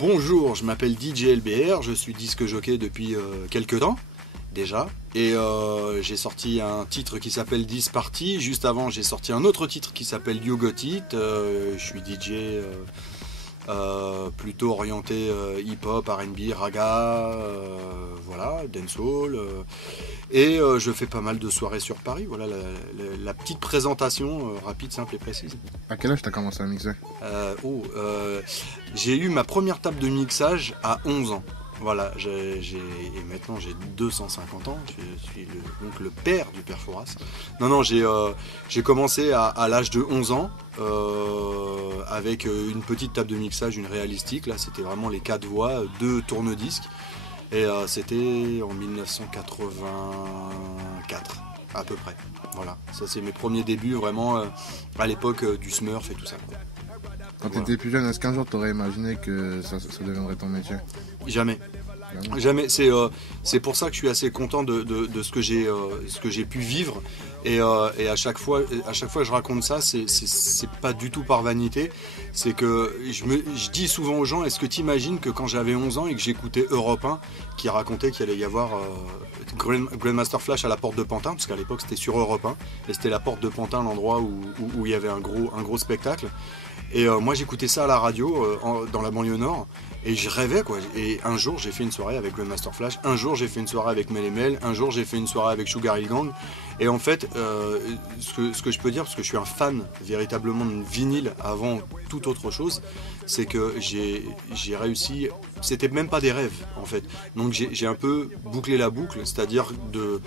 Bonjour, je m'appelle DJ LBR, je suis disque jockey depuis quelques temps déjà. Et j'ai sorti un titre qui s'appelle This Party. Juste avant, j'ai sorti un autre titre qui s'appelle You Got It. Je suis DJ plutôt orienté hip-hop, R&B, raga, voilà, dancehall. Et je fais pas mal de soirées sur Paris. Voilà la petite présentation rapide, simple et précise. À quel âge t'as commencé à mixer? J'ai eu ma première table de mixage à 11 ans. Voilà, et maintenant j'ai 250 ans, je suis donc le père du père Fouras. Non, j'ai commencé à l'âge de 11 ans avec une petite table de mixage, une réalistique. Là, c'était vraiment les 4 voix, 2 tourne-disques. Et c'était en 1984 à peu près. Voilà, ça c'est mes premiers débuts vraiment à l'époque du Smurf et tout ça, quoi. Quand t'étais plus jeune, est-ce qu'un jour t'aurais imaginé que ça deviendrait ton métier? Jamais. Jamais. C'est pour ça que je suis assez content de ce que j'ai pu vivre. Et à chaque fois que je raconte ça, c'est pas du tout par vanité. C'est que je dis souvent aux gens, est-ce que tu imagines que quand j'avais 11 ans et que j'écoutais Europe 1 qui racontait qu'il allait y avoir Grandmaster Flash à la porte de Pantin, parce qu'à l'époque c'était sur Europe 1 et c'était la porte de Pantin, l'endroit où il y avait un gros spectacle. Et moi j'écoutais ça à la radio dans la banlieue nord et je rêvais, quoi. Et un jour j'ai fait une soirée avec Grandmaster Flash, un jour j'ai fait une soirée avec Mel et Mel, un jour j'ai fait une soirée avec Sugar Hill Gang. Et en fait ce que je peux dire, parce que je suis un fan véritablement de vinyle avant toute autre chose, c'est que j'ai réussi, c'était même pas des rêves en fait. Donc j'ai un peu bouclé la boucle, c'est-à-dire de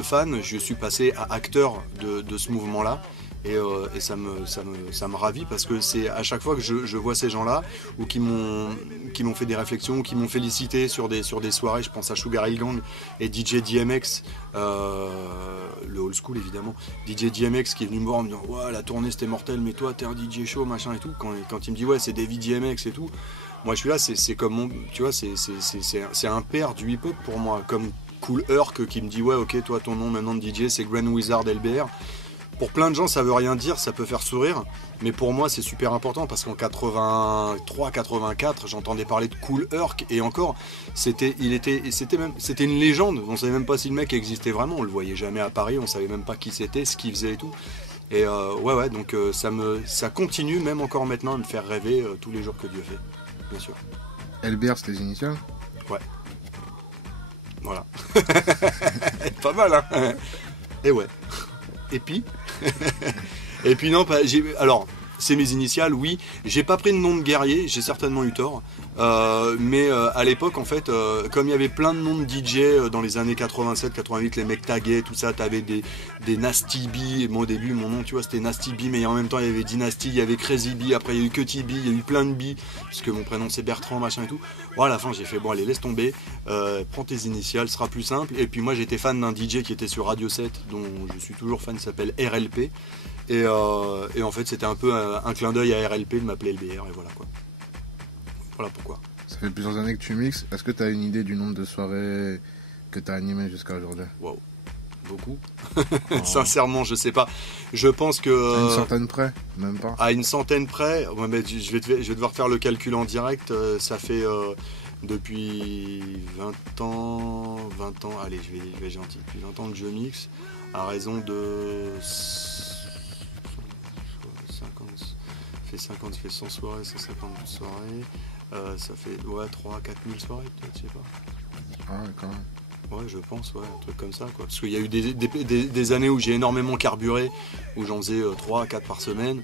fan, je suis passé à acteur de ce mouvement là. Et ça me ravit, parce que c'est à chaque fois que je vois ces gens-là ou qui m'ont fait des réflexions, qui m'ont félicité sur des soirées. Je pense à Sugar Hill Gang et DJ DMX, le old school évidemment, DJ DMX qui est venu me voir en me disant ouais, la tournée c'était mortel, mais toi t'es un DJ show machin et tout. Quand il me dit ouais c'est David DMX et tout, moi je suis là, c'est comme mon, tu vois, c'est un père du hip-hop pour moi, comme Cool Herc qui me dit ouais ok, toi ton nom maintenant de DJ c'est Grand Wizard LBR. Pour plein de gens, ça veut rien dire, ça peut faire sourire, mais pour moi, c'est super important parce qu'en 83-84, j'entendais parler de Cool Herc et encore, c'était une légende. On savait même pas si le mec existait vraiment, on le voyait jamais à Paris, on savait même pas qui c'était, ce qu'il faisait et tout. Et ouais, donc ça continue même encore maintenant à me faire rêver tous les jours que Dieu fait, bien sûr. LBR, c'était les initiales? Ouais. Voilà. Pas mal, hein. Et ouais. Et puis non, alors c'est mes initiales, oui. J'ai pas pris de nom de guerrier, j'ai certainement eu tort. Mais à l'époque, en fait, comme il y avait plein de noms de DJ dans les années 87-88, les mecs taguaient, tout ça, t'avais des Nasty B. Et moi au début, mon nom, tu vois, c'était Nasty B, mais en même temps, il y avait Dynasty, il y avait Crazy B, après il y a eu Cutty B, il y a eu plein de B, parce que mon prénom c'est Bertrand, machin et tout. Bon, à la fin, j'ai fait, bon, allez, laisse tomber, prends tes initiales, ce sera plus simple. Et puis moi, j'étais fan d'un DJ qui était sur Radio 7, dont je suis toujours fan, il s'appelle RLP. Et en fait, c'était un peu un clin d'œil à RLP de m'appeler LBR, et voilà quoi. Voilà pourquoi. Ça fait plusieurs années que tu mixes. Est-ce que tu as une idée du nombre de soirées que tu as animées jusqu'à aujourd'hui? Waouh, beaucoup. Sincèrement, je sais pas. Je pense que. À une centaine près? Même pas. À une centaine près, ouais, mais je vais devoir faire le calcul en direct. Ça fait depuis 20 ans. Allez, je vais gentil. Depuis 20 ans que je mixe, à raison de 50. Ça fait 100 soirées, 150 soirées. Ça fait 3 à 4 000 soirées peut-être, je sais pas. Ah ouais, quand même. Ouais, je pense, ouais, un truc comme ça, quoi. Parce qu'il y a eu des années où j'ai énormément carburé, où j'en faisais 3 à 4 par semaine.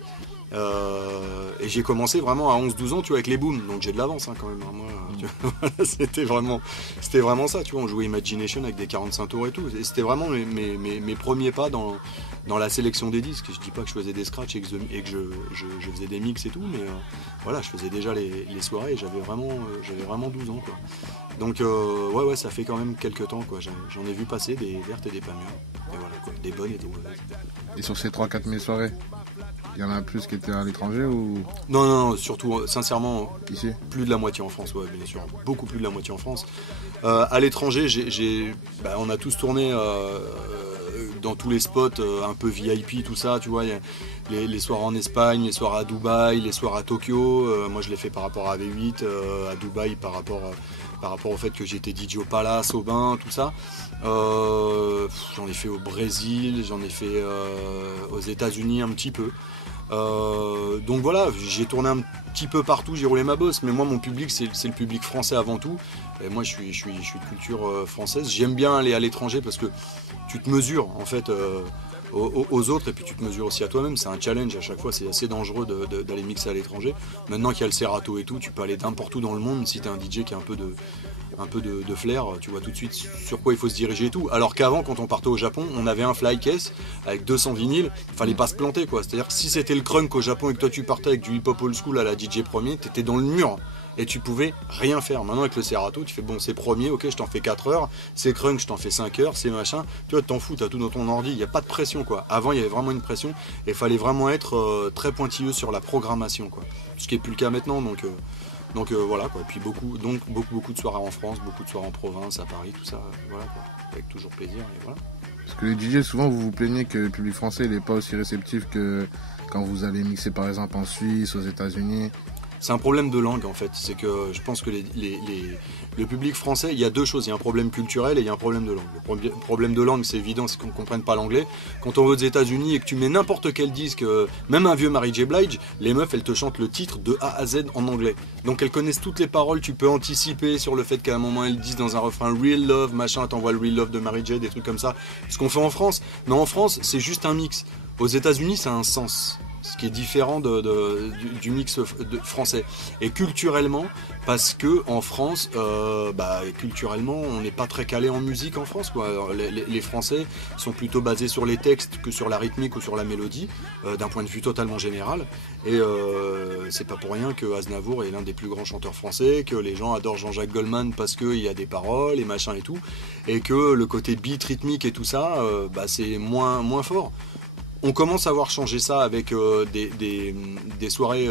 Et j'ai commencé vraiment à 11-12 ans, tu vois, avec les booms, donc j'ai de l'avance quand même. Moi, tu vois, c'était vraiment ça, tu vois. On jouait Imagination avec des 45 tours et tout. Et c'était vraiment mes premiers pas dans la sélection des disques. Je dis pas que je faisais des scratchs et que je faisais des mix et tout, mais voilà, je faisais déjà les soirées et j'avais vraiment 12 ans, quoi. Donc ouais, ça fait quand même quelques temps, quoi. J'en ai vu passer des vertes et des pas mûres. Et voilà, quoi. Des bonnes et des mauvaises. Et sur ces 3-4 000 soirées, il y en a plus qui étaient à l'étranger ou... Non, surtout, sincèrement, ici, plus de la moitié en France, ouais, bien sûr. Beaucoup plus de la moitié en France. À l'étranger, on a tous tourné dans tous les spots un peu VIP, tout ça, tu vois, y a les soirs en Espagne, les soirs à Dubaï, les soirs à Tokyo. Moi je l'ai fait par rapport à V8, à Dubaï par rapport au fait que j'étais DJ au Palace, au Bain, tout ça. J'en ai fait au Brésil, j'en ai fait aux États-Unis un petit peu. Donc voilà, j'ai tourné un petit peu partout, j'ai roulé ma bosse, mais moi mon public c'est le public français avant tout. Et moi je suis de culture française. J'aime bien aller à l'étranger parce que tu te mesures en fait aux autres et puis tu te mesures aussi à toi-même. C'est un challenge à chaque fois, c'est assez dangereux d'aller mixer à l'étranger. Maintenant qu'il y a le Serato et tout, tu peux aller n'importe où dans le monde si tu es un DJ qui a un peu de flair, tu vois tout de suite sur quoi il faut se diriger et tout. Alors qu'avant, quand on partait au Japon, on avait un fly case avec 200 vinyles, fallait pas se planter quoi. C'est-à-dire que si c'était le crunk au Japon et que toi tu partais avec du hip-hop old school à la DJ premier, t'étais dans le mur et tu pouvais rien faire. Maintenant avec le Serato, tu fais bon, c'est premier, ok, je t'en fais 4 heures, c'est crunk, je t'en fais 5 heures, c'est machin. Tu vois, t'en fous, t'as tout dans ton ordi, il n'y a pas de pression quoi. Avant, il y avait vraiment une pression et il fallait vraiment être très pointilleux sur la programmation quoi. Ce qui est plus le cas maintenant donc voilà quoi, et puis beaucoup de soirées en France, beaucoup de soirées en province, à Paris, tout ça, voilà quoi, avec toujours plaisir et voilà. Parce que les DJ, souvent vous vous plaignez que le public français n'est pas aussi réceptif que quand vous allez mixer par exemple en Suisse, aux États-Unis. C'est un problème de langue en fait, c'est que je pense que le public français, il y a deux choses, il y a un problème culturel et il y a un problème de langue. Le problème de langue c'est évident, c'est qu'on ne comprenne pas l'anglais. Quand on va aux États-Unis et que tu mets n'importe quel disque, même un vieux Mary J. Blige, les meufs elles te chantent le titre de A à Z en anglais. Donc elles connaissent toutes les paroles, tu peux anticiper sur le fait qu'à un moment elles disent dans un refrain Real Love, machin, t'envoies le Real Love de Mary J, des trucs comme ça. Ce qu'on fait en France, mais en France c'est juste un mix. Aux États-Unis ça a un sens. Ce qui est différent du mix français. Et culturellement, parce que en France, culturellement, on n'est pas très calé en musique en France, quoi. Alors, les Français sont plutôt basés sur les textes que sur la rythmique ou sur la mélodie, d'un point de vue totalement général. Et c'est pas pour rien que Aznavour est l'un des plus grands chanteurs français, que les gens adorent Jean-Jacques Goldman parce qu'il y a des paroles et machin et tout, et que le côté beat rythmique et tout ça, c'est moins fort. On commence à voir changer ça avec des soirées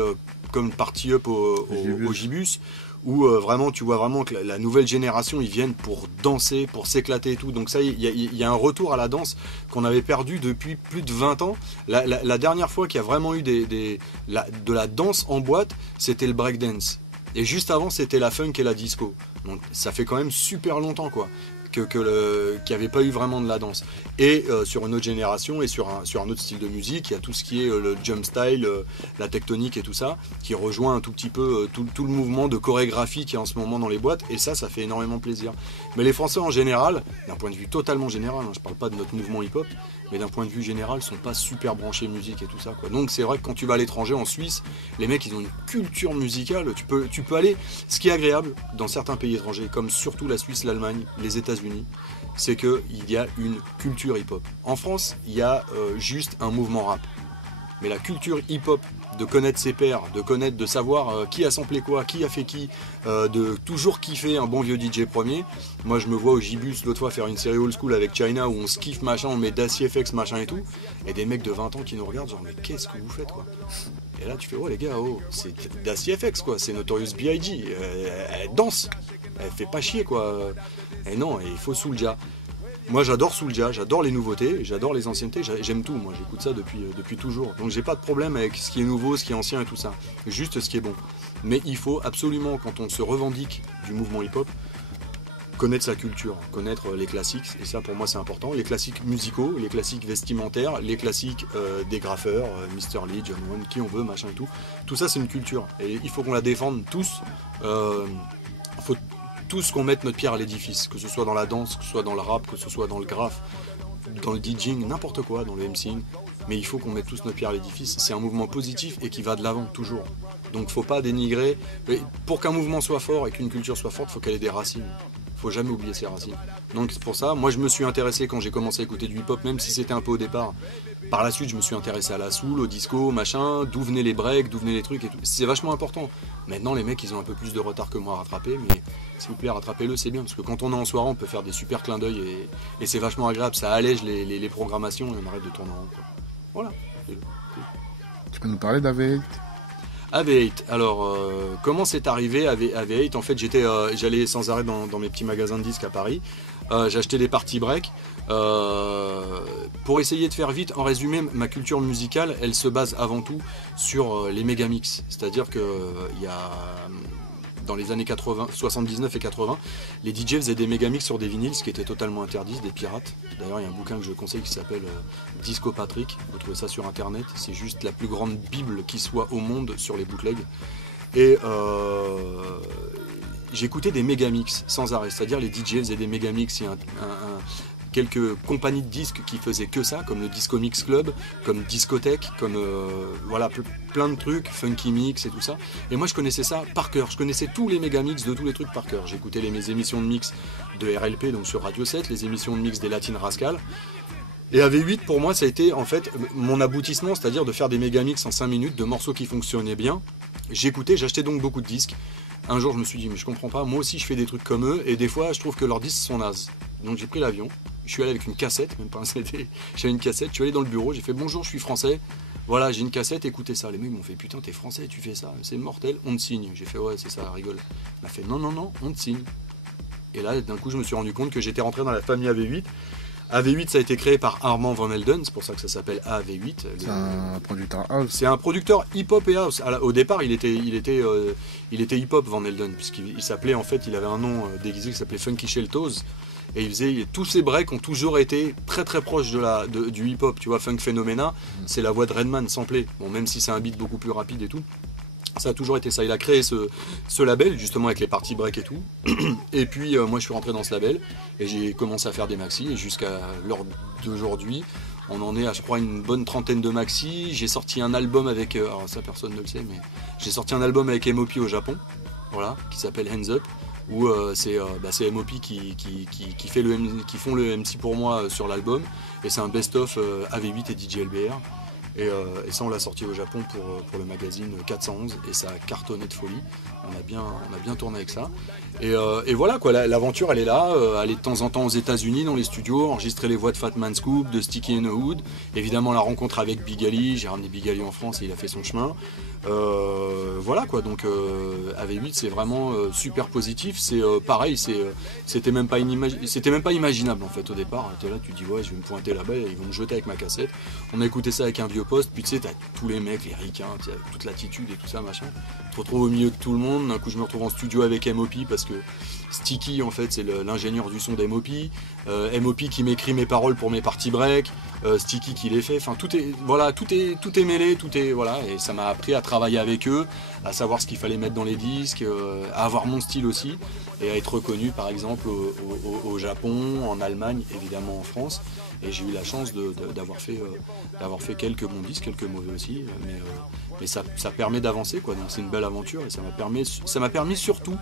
comme Party Up au Gibus, où vraiment tu vois vraiment que la nouvelle génération ils viennent pour danser, pour s'éclater et tout. Donc ça, il y a un retour à la danse qu'on avait perdu depuis plus de 20 ans. La dernière fois qu'il y a vraiment eu de la danse en boîte, c'était le breakdance. Et juste avant, c'était la funk et la disco. Donc ça fait quand même super longtemps quoi. Qu'il n'y avait pas eu vraiment de la danse. Et sur une autre génération et sur un autre style de musique, il y a tout ce qui est le jump style, la tectonique et tout ça, qui rejoint un tout petit peu tout le mouvement de chorégraphie qui est en ce moment dans les boîtes, et ça fait énormément plaisir. Mais les Français en général, d'un point de vue totalement général, je parle pas de notre mouvement hip-hop, mais d'un point de vue général, sont pas super branchés musique et tout ça, quoi. Donc c'est vrai que quand tu vas à l'étranger, en Suisse, les mecs ils ont une culture musicale, tu peux aller, ce qui est agréable dans certains pays étrangers, comme surtout la Suisse, l'Allemagne, les États-Unis, c'est qu'il y a une culture hip-hop. En France, il y a juste un mouvement rap. Mais la culture hip-hop, de connaître ses pairs, de savoir qui a samplé quoi, qui a fait qui, de toujours kiffer un bon vieux DJ premier. Moi je me vois au Gibus l'autre fois faire une série old school avec China où on se kiffe machin, on met Daci FX machin et tout, et des mecs de 20 ans qui nous regardent genre mais qu'est-ce que vous faites quoi. Et là tu fais oh les gars, oh c'est Daci FX quoi, c'est Notorious B.I.G, elle danse, elle fait pas chier quoi. Et non, il faut Soulja. Moi j'adore Soulja, j'adore les nouveautés, j'adore les anciennetés, j'aime tout, moi j'écoute ça depuis toujours. Donc j'ai pas de problème avec ce qui est nouveau, ce qui est ancien et tout ça, juste ce qui est bon. Mais il faut absolument, quand on se revendique du mouvement hip-hop, connaître sa culture, connaître les classiques, et ça pour moi c'est important, les classiques musicaux, les classiques vestimentaires, les classiques des graffeurs, Mr. Lee, John Wayne, qui on veut, machin et tout. Tout ça c'est une culture, et il faut qu'on la défende tous. Faut tous qu'on mette notre pierre à l'édifice, que ce soit dans la danse, que ce soit dans le rap, que ce soit dans le graphe, dans le DJing, n'importe quoi, dans le MCing, mais il faut qu'on mette tous notre pierre à l'édifice. C'est un mouvement positif et qui va de l'avant toujours. Donc faut pas dénigrer. Pour qu'un mouvement soit fort et qu'une culture soit forte, faut qu'elle ait des racines. Faut jamais oublier ses racines. Donc c'est pour ça, moi je me suis intéressé quand j'ai commencé à écouter du hip-hop, même si c'était un peu au départ. Par la suite, je me suis intéressé à la soul, au disco, machin, d'où venaient les breaks, d'où venaient les trucs et tout. C'est vachement important. Maintenant, les mecs, ils ont un peu plus de retard que moi à rattraper, mais s'il vous plaît, rattrapez-le, c'est bien. Parce que quand on est en soirée, on peut faire des super clins d'œil et c'est vachement agréable. Ça allège les programmations et on arrête de tourner en rond, quoi. Voilà. Tu peux nous parler d'AV8 ? AV8, alors comment c'est arrivé AV8? En fait j'allais sans arrêt dans mes petits magasins de disques à Paris, j'ai acheté des parties break. Pour essayer de faire vite, en résumé, ma culture musicale, elle se base avant tout sur les mégamix. C'est-à-dire que il y a dans les années 80, 79 et 80, les DJ faisaient des mégamix sur des vinyles, ce qui était totalement interdit, des pirates. D'ailleurs, il y a un bouquin que je conseille qui s'appelle Disco Patrick. Vous trouvez ça sur internet. C'est juste la plus grande bible qui soit au monde sur les bootlegs. Et j'écoutais des mégamix sans arrêt. C'est-à-dire les DJ faisaient des mégamix. Il y a quelques compagnies de disques qui faisaient que ça, comme le Disco Mix Club, comme Discothèque, comme voilà, plein de trucs, Funky Mix et tout ça. Et moi je connaissais ça par cœur, je connaissais tous les mégamix de tous les trucs par cœur. J'écoutais mes émissions de mix de RLP, donc sur Radio 7, les émissions de mix des Latin Rascal. Et AV8 pour moi ça a été en fait mon aboutissement, c'est-à-dire de faire des mégamix en 5 minutes de morceaux qui fonctionnaient bien. J'écoutais, j'achetais donc beaucoup de disques. Un jour je me suis dit mais je comprends pas, moi aussi je fais des trucs comme eux et des fois je trouve que leurs disques sont nazes. Donc j'ai pris l'avion, je suis allé avec une cassette, même pas un CD, j'avais une cassette, je suis allé dans le bureau, j'ai fait bonjour je suis français, voilà j'ai une cassette, écoutez ça. Les mecs m'ont fait putain t'es français, tu fais ça, c'est mortel, on te signe. J'ai fait ouais c'est ça, rigole. Il m'a fait non, on te signe. Et là d'un coup je me suis rendu compte que j'étais rentré dans la famille AV8. AV8 ça a été créé par Armand Van Helden, c'est pour ça que ça s'appelle AV8. C'est un producteur house. C'est un producteur hip-hop et house. Au départ il était hip-hop Van Helden, puisqu'il s'appelait en fait, il avait un nom déguisé qui s'appelait Funky Sheltos. Et il faisait, tous ses breaks ont toujours été très très proches du hip-hop, tu vois, Funk Phenomena, c'est la voix de Redman samplée, bon, même si c'est un beat beaucoup plus rapide et tout, ça a toujours été ça. Il a créé ce label justement avec les parties break et tout, et puis moi je suis rentré dans ce label et j'ai commencé à faire des maxis et jusqu'à l'heure d'aujourd'hui, on en est à je crois une bonne trentaine de maxis. J'ai sorti un album avec, alors ça personne ne le sait, mais j'ai sorti un album avec MOP au Japon, voilà, qui s'appelle Hands Up, où c'est MOP qui font le MC pour moi sur l'album, et c'est un best-of AV8 et DJ LBR, et ça on l'a sorti au Japon pour le magazine 411 et ça a cartonné de folie. On a bien tourné avec ça, et voilà quoi, l'aventure elle est là, aller de temps en temps aux États-Unis dans les studios, enregistrer les voix de Fat Man Scoop, de Sticky and Hood, évidemment la rencontre avec Big Ali. J'ai ramené Big Ali en France et il a fait son chemin. Voilà quoi, donc AV8 c'est vraiment super positif. C'est pareil, c'était même pas imaginable en fait au départ. T'es là, tu dis ouais je vais me pointer là-bas, ils vont me jeter avec ma cassette. On a écouté ça avec un vieux poste, puis tu sais t'as tous les mecs, les ricains, toute l'attitude et tout ça machin. Tu te retrouves au milieu de tout le monde. D'un coup je me retrouve en studio avec MOP parce que Sticky en fait c'est l'ingénieur du son d'MOP, MOP qui m'écrit mes paroles pour mes parties break, Sticky qui les fait, enfin tout est mêlé, voilà, et ça m'a appris à travailler avec eux, à savoir ce qu'il fallait mettre dans les disques, à avoir mon style aussi, et à être reconnu par exemple au Japon, en Allemagne, évidemment en France. Et j'ai eu la chance d'avoir fait quelques bons disques, quelques mauvais aussi, mais ça permet d'avancer quoi, donc c'est une belle aventure, et ça m'a permis surtout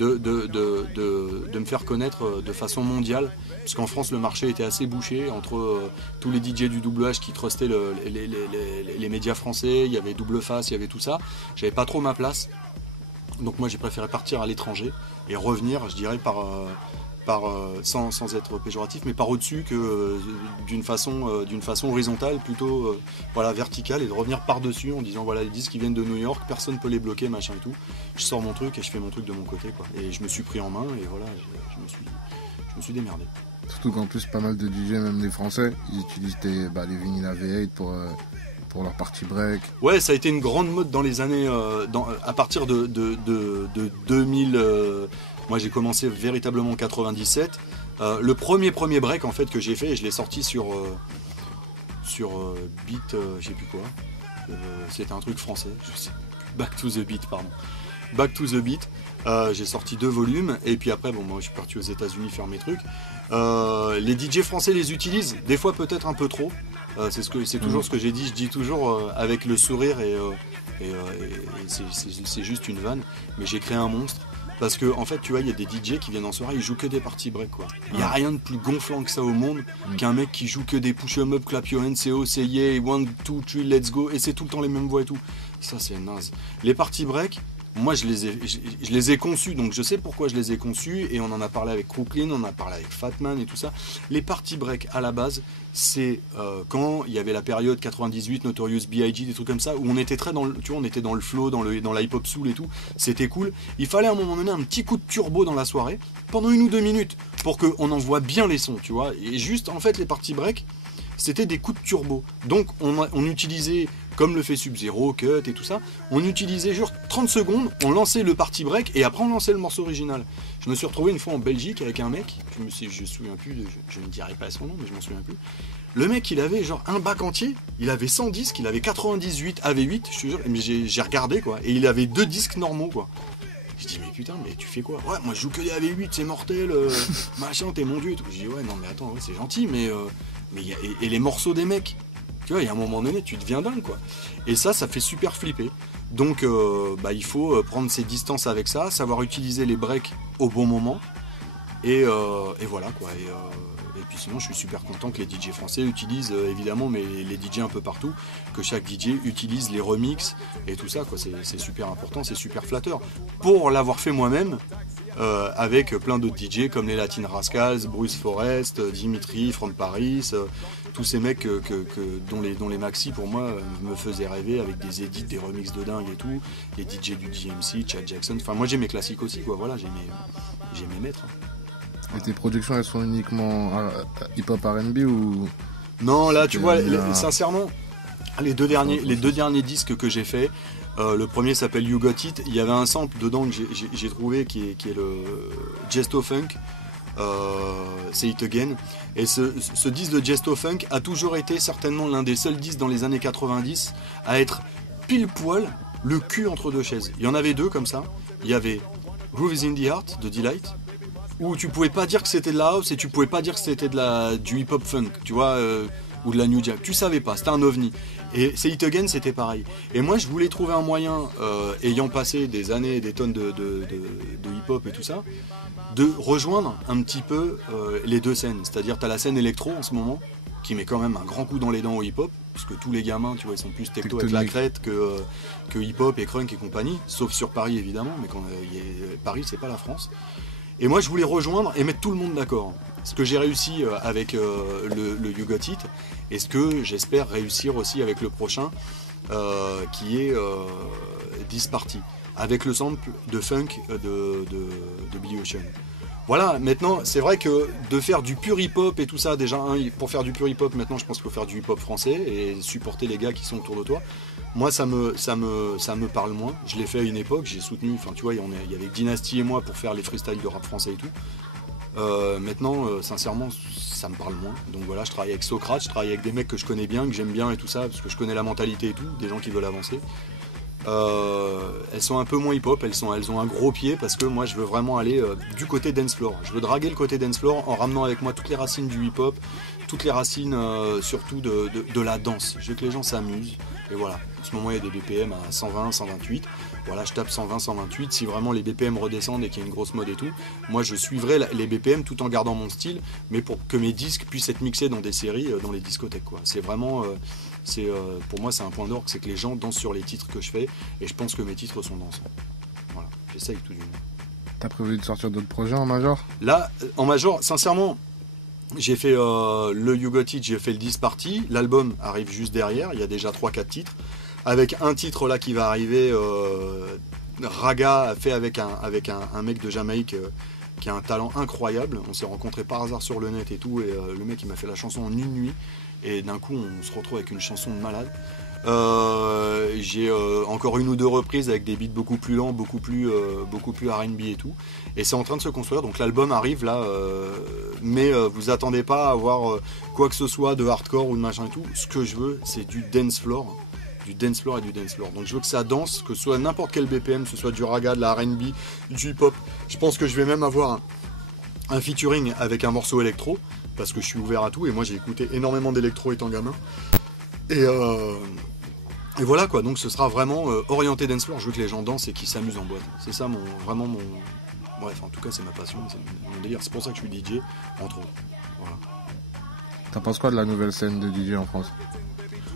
de me faire connaître de façon mondiale, puisqu'en France le marché était assez bouché entre tous les DJ du double H qui trustaient les médias français, il y avait Double Face, il y avait tout ça, j'avais pas trop ma place, donc moi j'ai préféré partir à l'étranger et revenir, je dirais sans être péjoratif, mais par au-dessus que d'une façon horizontale, plutôt voilà, verticale, et de revenir par-dessus en disant voilà les disques qui viennent de New York, personne ne peut les bloquer, machin et tout. Je sors mon truc et je fais mon truc de mon côté quoi. Et je me suis pris en main et voilà, je me suis démerdé. Surtout qu'en plus pas mal de DJ, même des Français, ils utilisent les vinyles AV8 pour leur party break. Ouais, ça a été une grande mode dans les années à partir de 2000. Moi j'ai commencé véritablement en 97. Le premier break en fait que j'ai fait, je l'ai sorti sur Beat, je sais plus quoi. C'était un truc français, je sais. Back to the Beat. J'ai sorti 2 volumes et puis après moi je suis parti aux États-Unis faire mes trucs. Les DJ français les utilisent, des fois peut-être un peu trop. C'est toujours ce que j'ai dit. Je dis toujours avec le sourire et c'est juste une vanne. Mais j'ai créé un monstre. Parce que en fait tu vois il y a des DJ qui viennent en soirée, ils jouent que des parties break quoi. Il n'y a rien de plus gonflant que ça au monde qu'un mec qui joue que des push 'em up, clap your hands, c'est yeah, 1, 2, 3, let's go, et c'est tout le temps les mêmes voix et tout. Ça c'est naze. Les parties break, moi je les ai conçus, donc je sais pourquoi je les ai conçus, et on en a parlé avec Crooklyn, on en a parlé avec Fatman et tout ça. Les party break à la base, c'est quand il y avait la période 98, Notorious B.I.G., des trucs comme ça, où on était très dans le, tu vois, on était dans le flow, dans la hip-hop soul et tout, c'était cool. Il fallait à un moment donné un petit coup de turbo dans la soirée, pendant 1 ou 2 minutes, pour qu'on envoie bien les sons, tu vois. Et juste, en fait, les party break, c'était des coups de turbo. Donc on utilisait, comme le fait Sub-Zero, Cut et tout ça, on utilisait genre 30 secondes, on lançait le party break et après on lançait le morceau original. Je me suis retrouvé une fois en Belgique avec un mec, je me souviens plus, je ne dirai pas son nom, mais je m'en souviens plus. Le mec, il avait genre un bac entier, il avait 100 disques, il avait 98 AV8, je te jure, mais j'ai regardé quoi, et il avait 2 disques normaux quoi. Je dis mais putain, mais tu fais quoi? Ouais, moi je joue que des AV8, c'est mortel, machin, t'es mon dieu et tout. Je dis ouais, non mais attends, ouais, c'est gentil, mais et les morceaux des mecs, tu vois, il y a un moment donné, tu deviens dingue quoi. Et ça fait super flipper. Donc il faut prendre ses distances avec ça, savoir utiliser les breaks au bon moment. Et voilà quoi. Et puis sinon, je suis super content que les DJ français utilisent évidemment, mais les DJ un peu partout, que chaque DJ utilise les remixes et tout ça quoi. C'est super important, c'est super flatteur. Pour l'avoir fait moi-même, avec plein d'autres DJ comme les Latin Rascals, Bruce Forest, Dimitri, From Paris, tous ces mecs dont les maxi pour moi me faisaient rêver avec des edits, des remixes de dingue et tout, les DJ du DMC, Chad Jackson. Enfin moi j'ai mes classiques aussi quoi. Voilà, j'ai mes maîtres. Et tes productions, elles sont uniquement hip-hop R&B ou... Non, là, tu vois, sincèrement, les deux derniers disques que j'ai fait, le premier s'appelle You Got It. Il y avait un sample dedans que j'ai trouvé qui est le Gesto Funk. Say It Again. Et ce disque de Gesto Funk a toujours été certainement l'un des seuls disques dans les années 90 à être pile poil le cul entre deux chaises. Il y en avait 2 comme ça. Il y avait Groove is in the Heart de Delight, où tu pouvais pas dire que c'était de la house et tu pouvais pas dire que c'était du hip-hop funk, tu vois, ou de la new jack. Tu savais pas, c'était un ovni. Et Say It Again, c'était pareil. Et moi, je voulais trouver un moyen, ayant passé des années et des tonnes de hip-hop et tout ça, de rejoindre un petit peu les deux scènes. C'est-à-dire, tu as la scène électro en ce moment, qui met quand même un grand coup dans les dents au hip-hop, parce que tous les gamins, tu vois, ils sont plus techno avec la crête que hip-hop et crunk et compagnie, sauf sur Paris évidemment, mais Paris, c'est pas la France. Et moi, je voulais rejoindre et mettre tout le monde d'accord. Ce que j'ai réussi avec le You Got It, et ce que j'espère réussir aussi avec le prochain, qui est This Party, avec le sample de funk de Billy Ocean. Voilà, maintenant, c'est vrai que de faire du pur hip-hop et tout ça, déjà, pour faire du pur hip-hop, maintenant, je pense qu'il faut faire du hip-hop français et supporter les gars qui sont autour de toi. Moi, ça me parle moins. Je l'ai fait à une époque, j'ai soutenu, enfin, tu vois, il y avait Dynasty et moi pour faire les freestyles de rap français et tout. Maintenant, sincèrement, ça me parle moins. Donc voilà, je travaille avec Socrate, je travaille avec des mecs que je connais bien, que j'aime bien et tout ça, parce que je connais la mentalité et tout, des gens qui veulent avancer. Elles sont un peu moins hip-hop, elles ont un gros pied parce que moi je veux vraiment aller du côté dance floor. Je veux draguer le côté dance floor en ramenant avec moi toutes les racines du hip-hop, toutes les racines surtout de la danse. Je veux que les gens s'amusent. Et voilà, en ce moment il y a des BPM à 120, 128. Voilà, je tape 120, 128. Si vraiment les BPM redescendent et qu'il y a une grosse mode et tout, moi je suivrai les BPM tout en gardant mon style, mais pour que mes disques puissent être mixés dans des séries, dans les discothèques quoi. C'est vraiment... pour moi c'est un point d'orgue, c'est que les gens dansent sur les titres que je fais et je pense que mes titres sont dansants. Voilà, j'essaye tout du moins. T'as prévu de sortir d'autres projets en major? Là, en major, sincèrement, j'ai fait le You Got It, j'ai fait le 10 Party, l'album arrive juste derrière, il y a déjà 3-4 titres, avec un titre là qui va arriver, Raga, fait avec un mec de Jamaïque qui a un talent incroyable. On s'est rencontrés par hasard sur le net et tout, et le mec il m'a fait la chanson en une nuit. Et d'un coup, on se retrouve avec une chanson de malade. J'ai encore 1 ou 2 reprises avec des beats beaucoup plus lents, beaucoup plus R&B et tout. Et c'est en train de se construire. Donc l'album arrive là, mais vous attendez pas à avoir quoi que ce soit de hardcore ou de machin et tout. Ce que je veux, c'est du dance floor et du dance floor. Donc je veux que ça danse, que ce soit n'importe quel BPM, que ce soit du raga, de la R&B, du hip-hop. Je pense que je vais même avoir un featuring avec un morceau électro, parce que je suis ouvert à tout, et moi j'ai écouté énormément d'électro étant gamin. Et voilà quoi, donc ce sera vraiment orienté dance floor. Je veux que les gens dansent et qu'ils s'amusent en boîte. C'est ça vraiment mon... Bref, en tout cas c'est ma passion, c'est mon délire. C'est pour ça que je suis DJ, entre autres. Voilà. T'en penses quoi de la nouvelle scène de DJ en France?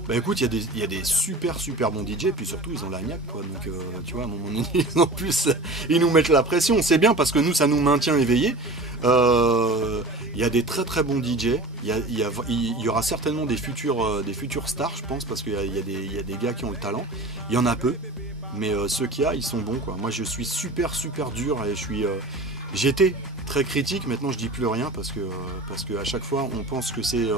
Bah écoute, il y a des super bons DJ, et puis surtout ils ont la niaque, quoi. Donc tu vois, à un moment donné, en plus, ils nous mettent la pression. C'est bien parce que nous, ça nous maintient éveillés. Il y a des très bons DJ. Il y aura certainement des futurs stars, je pense, parce qu'il y a des gars qui ont le talent. Il y en a peu, mais ceux qu'il y a, ils sont bons, quoi. Moi, je suis super dur et j'étais très critique, maintenant je dis plus rien parce que à chaque fois on pense que c'est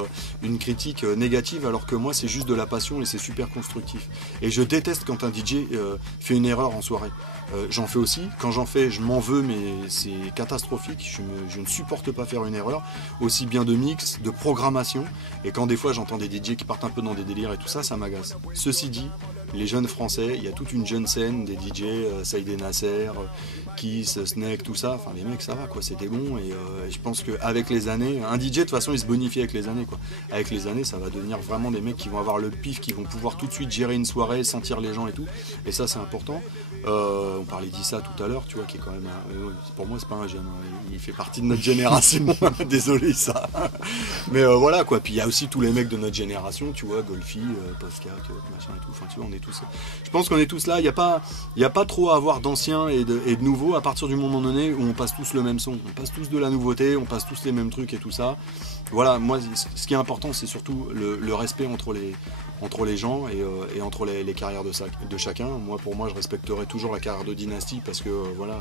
une critique négative alors que moi c'est juste de la passion et c'est super constructif. Et je déteste quand un DJ fait une erreur en soirée. J'en fais aussi, quand j'en fais je m'en veux mais c'est catastrophique, je ne supporte pas faire une erreur, aussi bien de mix, de programmation, et quand des fois j'entends des DJ qui partent un peu dans des délires et tout ça, ça m'agace. Ceci dit, les jeunes français, il y a toute une jeune scène, des DJ, Saïd Nasser, Kiss, Snake, tout ça, enfin les mecs ça va quoi, c'était bon et je pense qu'avec les années, un DJ de toute façon il se bonifie avec les années quoi. Avec les années ça va devenir vraiment des mecs qui vont avoir le pif, qui vont pouvoir tout de suite gérer une soirée, sentir les gens et tout, et ça c'est important. On parlait d'Issa tout à l'heure, tu vois, qui est quand même pour moi c'est pas un jeune, hein, il fait partie de notre génération, désolé Issa. Mais voilà quoi, puis il y a aussi tous les mecs de notre génération, tu vois, Golfi, Pascal, machin et tout, enfin tu vois, on est tous, je pense qu'on est tous là, il y a pas trop à avoir d'anciens et de nouveaux à partir du moment donné où on passe tous le même son, on passe tous de la nouveauté, on passe tous les mêmes trucs et tout ça. Voilà, moi ce qui est important c'est surtout le respect entre les gens et entre les carrières de chacun. Moi pour moi je respecterai toujours la carrière de Dynasty parce que voilà,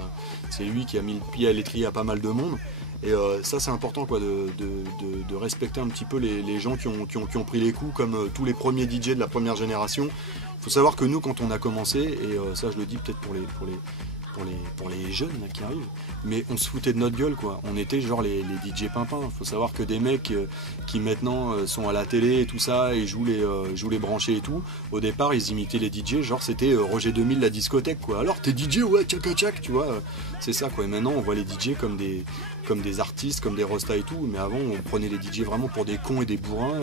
c'est lui qui a mis le pied à l'étrier à pas mal de monde. Et ça c'est important quoi, de respecter un petit peu les gens qui ont pris les coups, comme tous les premiers DJ de la première génération. Il faut savoir que nous quand on a commencé, et ça je le dis peut-être pour les jeunes là, qui arrivent, mais on se foutait de notre gueule quoi. On était genre les DJ pimpins. Faut savoir que des mecs qui maintenant sont à la télé et tout ça et jouent les branchés et tout, au départ ils imitaient les DJ, genre c'était Roger 2000 la discothèque quoi. Alors t'es DJ, ouais, tchak, tu vois, c'est ça quoi. Et maintenant on voit les DJ comme des artistes, comme des rostas et tout, mais avant on prenait les DJ vraiment pour des cons et des bourrins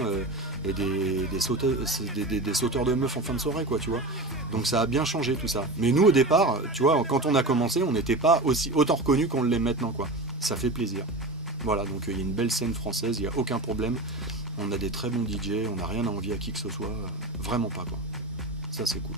et des sauteurs de meufs en fin de soirée quoi, tu vois. Donc ça a bien changé tout ça. Mais nous au départ, tu vois, quand on a commencé, on n'était pas autant reconnus qu'on l'est maintenant quoi. Ça fait plaisir. Voilà, donc il y a une belle scène française, il n'y a aucun problème. On a des très bons DJ, on n'a rien à envier à qui que ce soit, vraiment pas quoi. Ça c'est cool.